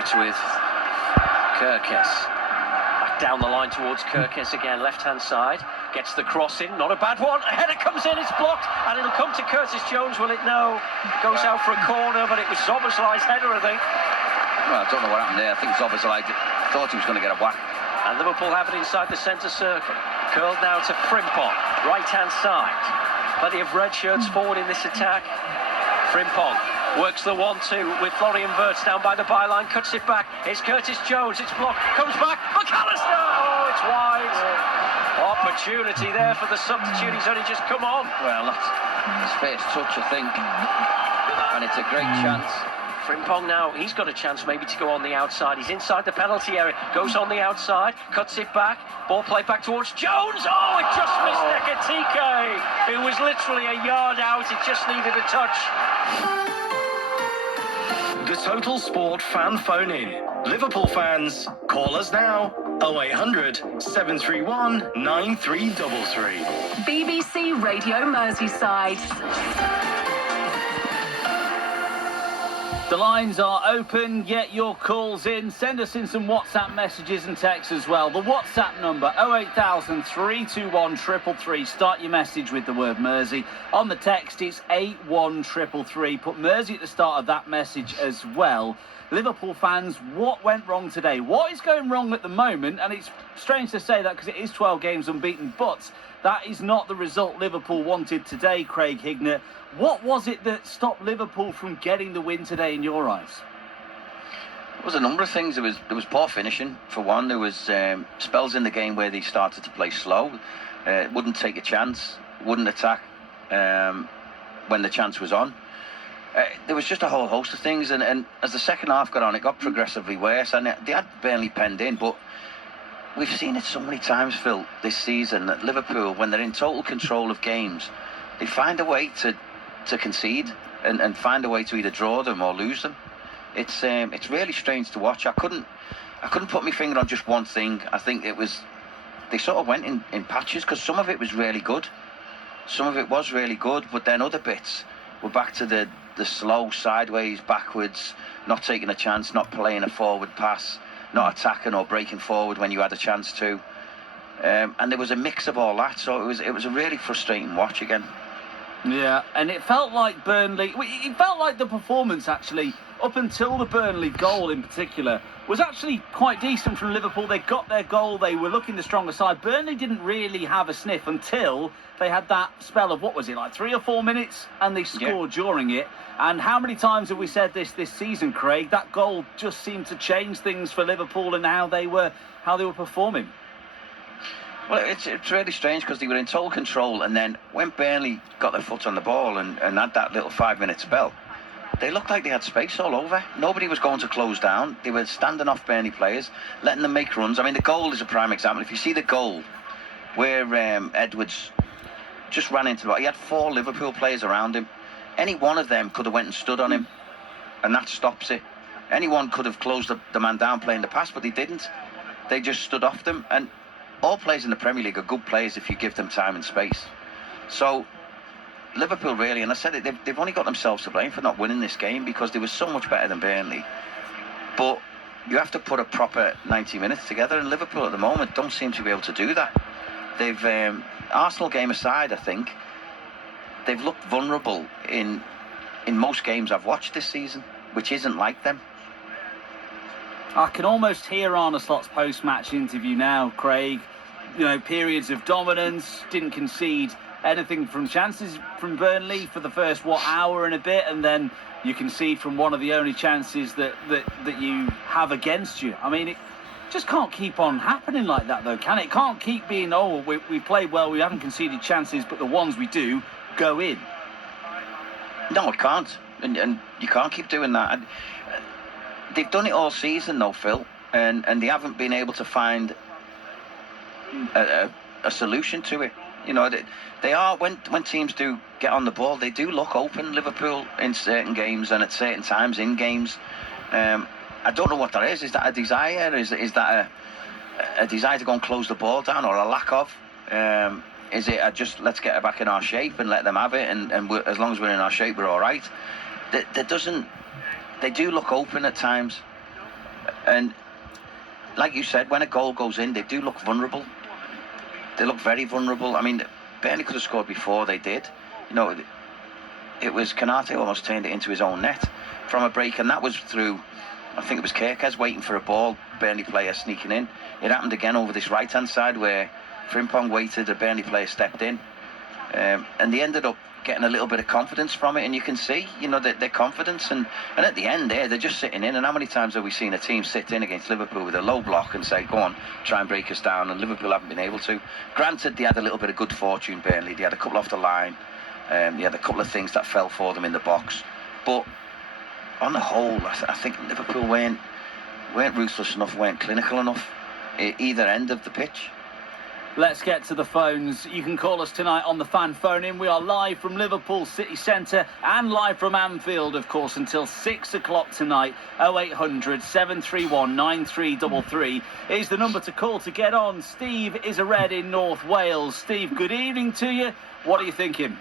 it's with Kirkes. Back down the line towards Kirkes again, left-hand side. Gets the cross in, not a bad one. A header comes in, it's blocked, and it'll come to Curtis Jones, will it? No. Goes out for a corner, but it was Zoboslai's header, I think. Well, I don't know what happened there. I think Zoboslai thought he was going to get a whack. And Liverpool have it inside the centre circle. Curled now to Frimpong, right-hand side. Plenty of red shirts forward in this attack. Frimpong works the 1-2 with Florian Wirtz down by the byline, cuts it back. It's Curtis Jones, it's blocked, comes back. McAllister! Oh, it's wide. Opportunity there for the substitute. He's only just come on. Well, that's his first touch, I think. And it's a great chance. Frimpong now, he's got a chance maybe to go on the outside. He's inside the penalty area, goes on the outside, cuts it back, ball played back towards Jones. Oh, it just missed Ekitike, who was literally a yard out. It just needed a touch. The Total Sport fan phone in. Liverpool fans, call us now. 0800 731 9333. BBC Radio Merseyside. The lines are open, get your calls in, send us in some WhatsApp messages and texts as well. The WhatsApp number 08000 321 333. Start your message with the word Mersey. On the text it's 81333. Put Mersey at the start of that message as well. Liverpool fans, what went wrong today? What is going wrong at the moment? And it's strange to say that because it is 12 games unbeaten, but that is not the result Liverpool wanted today, Craig Hignett. What was it that stopped Liverpool from getting the win today in your eyes? There was a number of things. There was poor finishing, for one. There was spells in the game where they started to play slow, wouldn't take a chance, wouldn't attack when the chance was on. There was just a whole host of things, and as the second half got on, it got progressively worse, and they had Burnley penned in, but we've seen it so many times, Phil, this season, that Liverpool, when they're in total control of games, they find a way to concede and find a way to either draw them or lose them. It's really strange to watch. I couldn't put my finger on just one thing. I think they sort of went in patches, because some of it was really good. Some of it was really good, but then other bits were back to the slow, sideways, backwards, not taking a chance, not playing a forward pass, not attacking or breaking forward when you had a chance to. And there was a mix of all that, so it was a really frustrating watch again. Yeah, and it felt like Burnley, it felt like the performance actually, up until the Burnley goal in particular, was actually quite decent from Liverpool. They got their goal, they were looking the stronger side. Burnley didn't really have a sniff until they had that spell of, what was it, like 3 or 4 minutes, and they scored during it. And how many times have we said this season, Craig? That goal just seemed to change things for Liverpool and how they were performing. Well, it's really strange, because they were in total control, and then when Burnley got their foot on the ball and had that little 5-minute spell, they looked like they had space all over. Nobody was going to close down. They were standing off Burnley players, letting them make runs. I mean, the goal is a prime example. If you see the goal where Edwards just ran into the ball, he had 4 Liverpool players around him. Any one of them could have went and stood on him, and that stops it. Anyone could have closed the man down playing the pass, but they didn't. They just stood off them, and all players in the Premier League are good players if you give them time and space. So Liverpool really, and I said it, they've only got themselves to blame for not winning this game, because they were so much better than Burnley. But you have to put a proper 90 minutes together, and Liverpool at the moment don't seem to be able to do that. They've Arsenal game aside, I think they've looked vulnerable in most games I've watched this season, which isn't like them. I can almost hear Arne Slot's post-match interview now, Craig. You know, periods of dominance, didn't concede anything from chances from Burnley for the first, hour and a bit, and then you concede from one of the only chances that you have against you. I mean, it just can't keep on happening like that, though, can it? It can't keep being, we played well, we haven't conceded chances, but the ones we do go in. No, it can't. And you can't keep doing that. And they've done it all season, though, Phil, and they haven't been able to find a solution to it. You know, they are, when teams do get on the ball, they do look open, Liverpool, in certain games and at certain times in games. I don't know what that is. Is that a desire? Is that a desire to go and close the ball down, or a lack of? Is it just let's get it back in our shape and let them have it, and as long as we're in our shape, we're all right? They do look open at times, And like you said, when a goal goes in, they do look vulnerable. They look very vulnerable. I mean, Burnley could have scored before they did. You know, it was Canate almost turned it into his own net from a break, and that was through, I think it was Kirkes waiting for a ball, Burnley player sneaking in. It happened again over this right-hand side where Frimpong waited, a Burnley player stepped in, and they ended up getting a little bit of confidence from it, and you can see, you know, their confidence, and at the end there, they're just sitting in. And how many times have we seen a team sit in against Liverpool with a low block and say, go on, try and break us down, and Liverpool haven't been able to. Granted, they had a little bit of good fortune, Burnley. They had a couple off the line. They had a couple of things that fell for them in the box. But on the whole, I think Liverpool weren't ruthless enough, weren't clinical enough at either end of the pitch. Let's get to the phones. You can call us tonight on the fan phone in. We are live from Liverpool City Centre and live from Anfield, of course, until 6 o'clock tonight. 0800 731 9333 is the number to call to get on. Steve is a Red in North Wales. Steve, good evening to you. What are you thinking?